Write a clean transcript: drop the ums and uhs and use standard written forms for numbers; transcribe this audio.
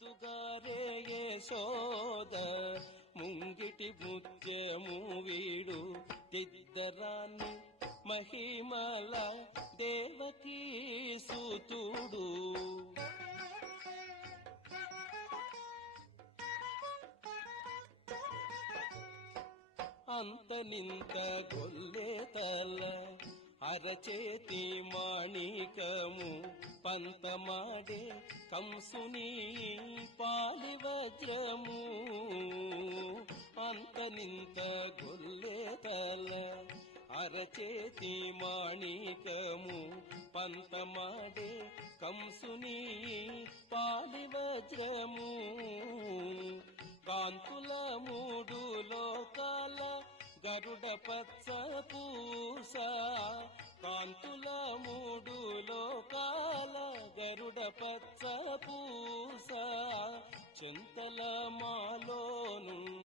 ముద్దుగారే యశోద ముంగిటి ముత్యము వీడు తిద్దరాన్ని మహిమల దేవకీ సుతుడు. అంతనింత గొల్లెతల అరచేతి మాణికము పంతమాడే కంసుని పాలి వజ్రము. అంతనింత గొల్లెతల అరచేతి మాణికము పంతమాడే కంసుని పాలి వజ్రము. కాంతుల మూడు లోకాల గరుడ పచ్చ పూస, కాంతుల మూడు లోకాల గరుడ పచ్చ పూస, చింతల మాలోను